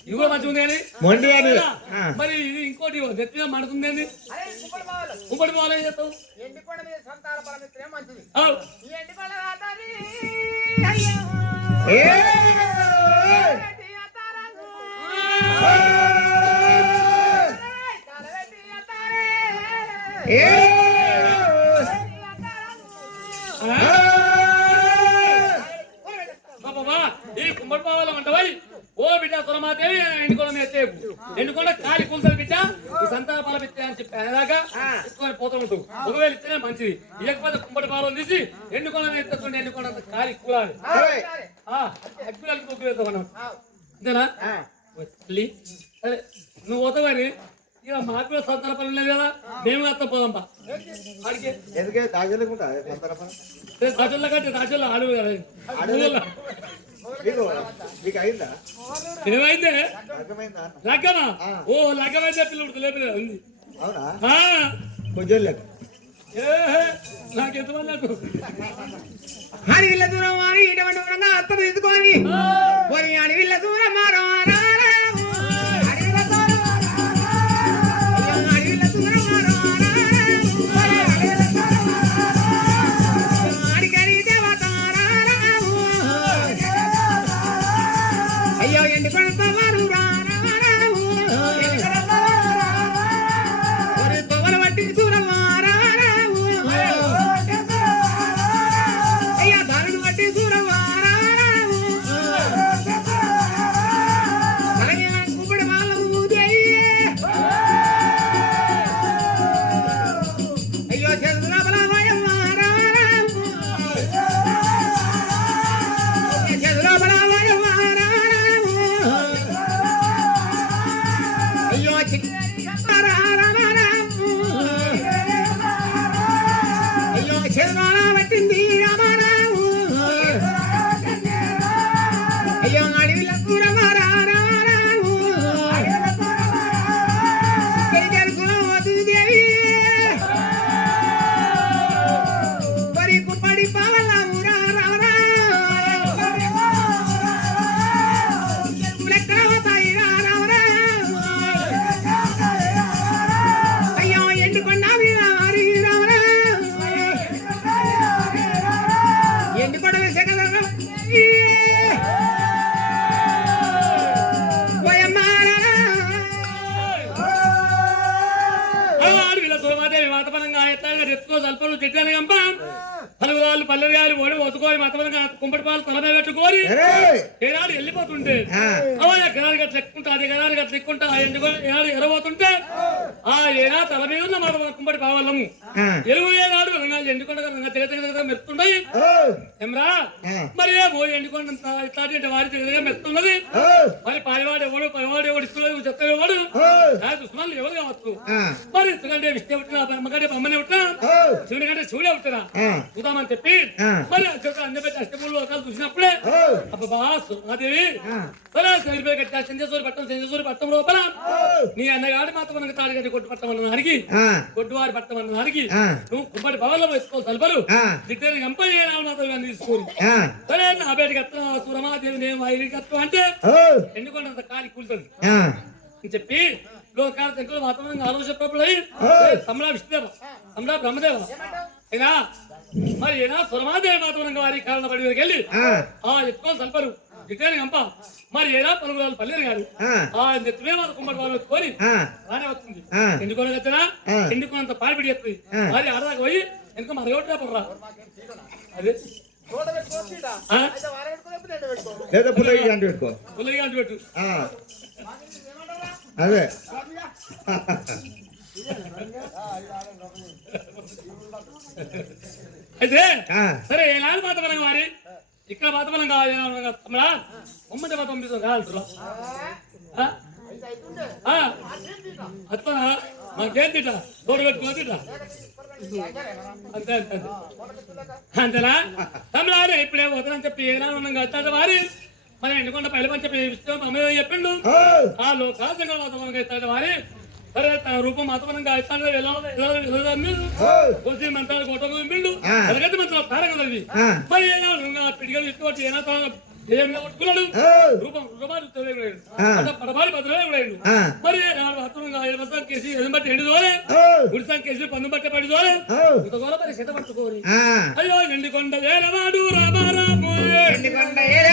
ఇది కూడా మంచిగా ఉంది కానీ మొండి అని. మరి ఇది ఇంకోటి గట్టిగా మండుతుంది బావలు ఉమ్మడి బాగా ఏం చేస్తావు. ఈ ఏ! కుమ్మడి బావాల బిడ్డ సురమాదేవి ఎండుకోవడం ఎత్తేపు ఎండుకోవడం కాలి కూలుతుంది బిడ్డ ఈ సంతాన పాల బిడ్డ అని చెప్పి అనేదాకా ఎత్తుకొని పోతూ ఉంటావు ఒకవేళ ఇస్తేనే మంచిది. ఇవ్వకపోతే కుమ్మడి బావలు తీసి ఎండుకోవడం ఎత్తుకుంటే ఎండుకోవడం కాలి కూలాలి! అగ్గులకి వేస్తాం మనం అంతేనా సరే నువ్వు పోతావు కానీ ఇక మాకు కూడా సంతాన పని లేదు కదా. మేము అత్త పని? రాజుల్లో కంటే రాజుల్లో అడుగు కదా. ఏమైందే? లగ్గమా? ఓ లగ్గమైతే పిల్లడు లేదు ఉంది. అవునా? ఆ, కొంచెం లెక్క ఏహే, నాకు దూరం ఇటువంటి వరంగా అత్త తీసుకొని దూరం మారో ఆడవిల సోమాదేవి మతపరంగా ఎట్లాగా ఎత్తుకో సల్పలు చెట్టాలి కంప పలుగు వాళ్ళు పల్లెలు గాలి ఓడి ఒత్తుకోని మతపరంగా కుంపటి పాలు తలపై పెట్టుకోని! ఏనాడు వెళ్ళిపోతుంటే. అవునా గనాడు గట్ల ఎక్కుంటా అది గనాడు గట్ల ఎక్కుంటా ఏనాడు ఎరబోతుంటే ఆ ఏనా తల మీద ఉన్న మన కుంపటి పావాలము ఎరువు ఏనాడు రంగాలు ఎండుకొండ రంగా తెగ తెగ ఓ! ఏమ్రా? మరి ఏమో ఎండుకొండ ఇట్లాంటి వారి తెగ ఓ! మరి పాడివాడు ఎవడు? పైవాడు ఎవడు? ఇస్తున్నాడు ఎవడు! దుష్మాలు ఎవరు కావచ్చు! మరి ఇసుకంటే విష్ణు పుట్టినా అమ్మకంటే అమ్మనే పుట్టినా? ఓ! శివుడి కంటే శివుడే పుట్టినా? ఆ! చూద్దామని చెప్పి. మరి అన్ని పెట్టి అష్టములు ఒకరు చూసినప్పుడే! అబ్బా సుమాదేవి సరే సరిపోయి కట్టి సంజేశ్వరి పట్టం సంజేశ్వరి పట్టం లోపల నీ అన్నగాడి మాత్రం మనకి తాడి కట్టి కొట్టు పట్టమన్న దానికి ఆ! కొట్టువారి పట్టమన్న దానికి ఆ. నువ్వు కుమ్మడి భవన్లో వేసుకోవాలి తలపరు ఆ. దిట్టని తీసుకోని! సరే నా బయటకి ఎత్తున్నా సురమాదేవి నేను ఐడికి ఎత్తు అంటే! ఎందుకంటే కాలి కూలుతుంది! అని చెప్పి లోకాల తెంకులు వాతావరణంగా ఆలోచించినప్పుడు తమ్ముడా విష్ణుదేవ తమ్ముడా బ్రహ్మదేవ అయినా మరి ఏనా సురమాదేవి వాతావరణంగా వారి కారణ పడి వరకు వెళ్ళి ఆ! సల్పరు ఇట్లని కంప మరి ఏనా పలుగు వాళ్ళు పల్లెరు కాదు ఆ! నెత్తుమే వాళ్ళ కుమ్మడి వాళ్ళు ఆ! రానే వస్తుంది. ఎందుకొని వచ్చినా. ఎందుకున్నంత పాడిపిడి ఎత్తుంది ఆ. మరి ఆడదాకా పోయి ఎందుకు మరొకటి పడరా అదే. లేదా అంటు పెట్టుకో పుల్లగా అంటు పెట్టు ఆ. అదే అయితే. సరే ఏనాడు మాతమనం వారి? ఇక్కడ మాతమనం కావాలి తమ్ముడా ఉమ్మడి మాత పంపిస్తాం అయితే మాకేం తిట్ట తోడు పెట్టుకో తిట్ట అంతే అంతే అంతే. అంతేనా? తమ్ముడా ఇప్పుడే వదలని చెప్పి ఏనాడు ఉన్నాం కదా వారి. మన ఎండుకొండ ఇష్టం అమ్మ చెప్పిండు! ఆ. లోకాసంగా మాతమనంగా ఇస్తాడు వారి. సరే తన రూపం మాత్రమంగా ఇస్తాను వచ్చి మంత్రాలు కొట్టకు బిల్లు ఎలాగైతే మంత్రాలు తారగదవి మరి పిడిగలు ఇటువంటి ఏనా కొట్టుకున్నాడు? రూపం రూపాయలు మరి మాత్రంగా పడి దోరే ఇంత దూరం వేరే వాడు రామారాము వేరే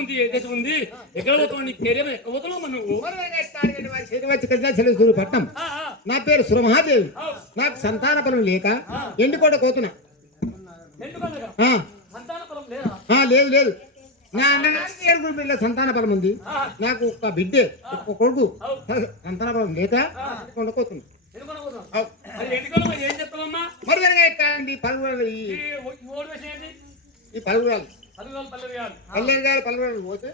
ఉంది ఏదైతే ఉంది ఎక్కడ నా పేరు సురమహాదేవి. నాకు సంతాన పొలం లేక ఎండుకోట కోతున్నా లేదు? లేదు నా అన్నగారికి ఏడుగురు బిడ్డ సంతాన బలం ఉంది. నాకు ఒక బిడ్డే ఒక కొడుకు. సంతాన బలం లేక కొనుక్కోతుంది మరి పలుగురాలు ఈ పలుగురాలు పల్లెరు గారు. పల్లెరు పోతే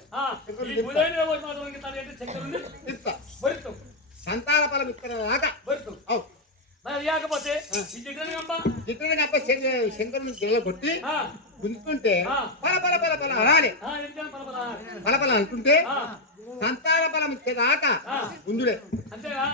సంతాన ఫలం ఇస్తారాక శంకరుని నిలబొట్టి గుంజుతుంటే పలపల పల పల పల అనాలి అంటుంటే సంతాన ఫలం ఇచ్చేదాకా గుంజుడే అంతేగా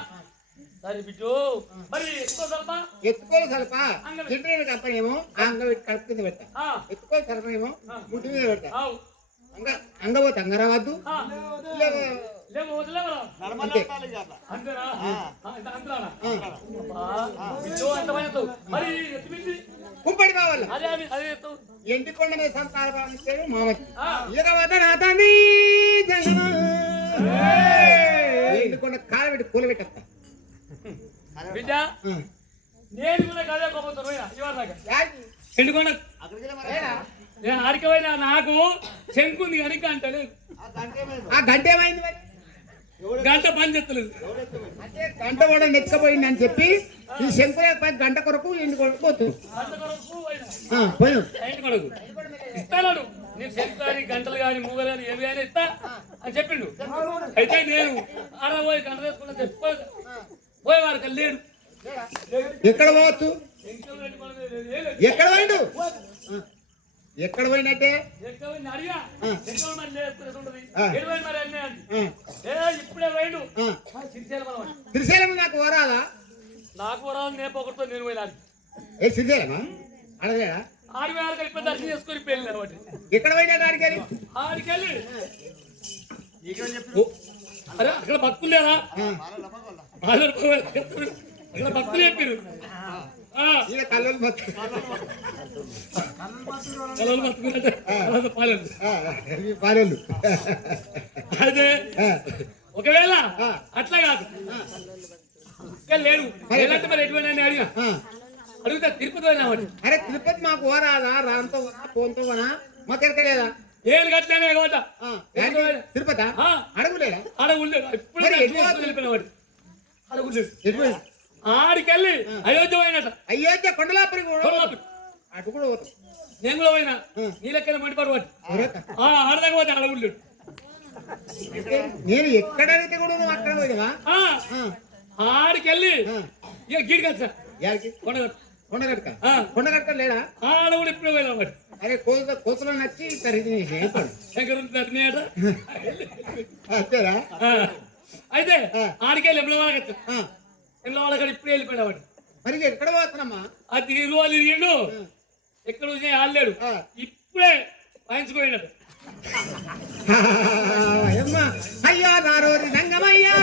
అబ్బా, బిడ్డు అంత పని చేస్తావు. మరి ఎత్తు బిడ్డి కుంపడి బావల్ల. అదే అదే అదే ఎత్తు ఎంటి కొండ మీద సంతాన బలం ఇచ్చాడు మామకి ఆ, ఇక వద్ద నా తండ్రి ఎంటి కొండ కాలు పెట్టి కూల పెట్టేస్తా బిడ్డ నేను కూడా కదే ఇవాళ నేను ఆడికపోయినా నాకు శంకుంది కనుక అంటే ఆ గంట ఏమైంది? మరి? గంట పని చెత్తలేదు అంటే గంట కూడా నెచ్చకపోయింది అని చెప్పి ఈ శంకుల పై గంట కొరకు ఇంటి కొడుకు ఇస్తాను నేను శంకు కానీ గంటలు కానీ మూగలు కానీ ఏమి కానీ ఇస్తా అని చెప్పిండు. అయితే నేను పోయి గంట వేసుకున్నా చెప్పి. పోయేవారు లేడు. ఎక్కడ పోవచ్చు. ఎక్కడ పోయిండు? ఎక్కడ పోయినట్టే? శ్రీశైలం నాకు వరాదా నాకు వరాలు నేను ఒకరితో నేను పోయినా ఏ శ్రీశైలమా అడగలేదా? ఆడి కలిపి దర్శనం చేసుకొని పెళ్ళి ఎక్కడ పోయినాడు ఆడికి? ఆడికెళ్ళి ఓ, అరే అక్కడ భక్తులు లేరా? వాళ్ళు అక్కడ భక్తులు చెప్పారు కళ్ళు పాలోళ్ళు. అయితే ఒకవేళ. అట్లా కాదు. లేడు. ఎలాంటి మరి ఎటువంటి అడిగా. అడుగుతా తిరుపతి అరే తిరుపతి మాకు ఓరాదా రాంతో వనా పోంతో వనా కాబట్టి. ఆ, యాడికి? తిరుపతి. అడగులేదా? ఉండేది ఇప్పుడు మరి వెళ్ళిపోయినవాడు పోయి? ఆడికెళ్ళి అయోధ్య పోయినట. అయోధ్య కొండలాపరికి కూడా కొల్లాపూర్. అటు కూడా పోతాం. నేను కూడా పోయినా. ఆ. నీళ్ళకెళ్ళి మండిపాడు వాటి? ఆడదాకా పోతే ఉండేడు నేను ఎక్కడ అడిగితే కూడా నువ్వు అక్కడ ఆ, ఆడికెళ్ళి. ఇక గీడికి వచ్చా కొండగట్టు. కొండగట్క ఆ. కొండగట్క లేడా? ఆడ కూడా ఇప్పుడే పోయినా వాటి అరే కోతుల కోతులు నచ్చి అంతేరా ఆ. అయితే. ఆడికెళ్ళి ఎప్పుడు వాళ్ళకి ఎప్పుడు వాళ్ళకి ఇప్పుడే వెళ్ళిపోయినా వాటి మరి ఎక్కడ పోతున్నామ్మా ఆ తిరిగి వాళ్ళు తిరిగిండు. ఎక్కడ చూసినా ఆడలేడు. ఇప్పుడే వాయించుకోయినట్టు అమ్మా. అయ్యా నారోరి రంగమయ్యా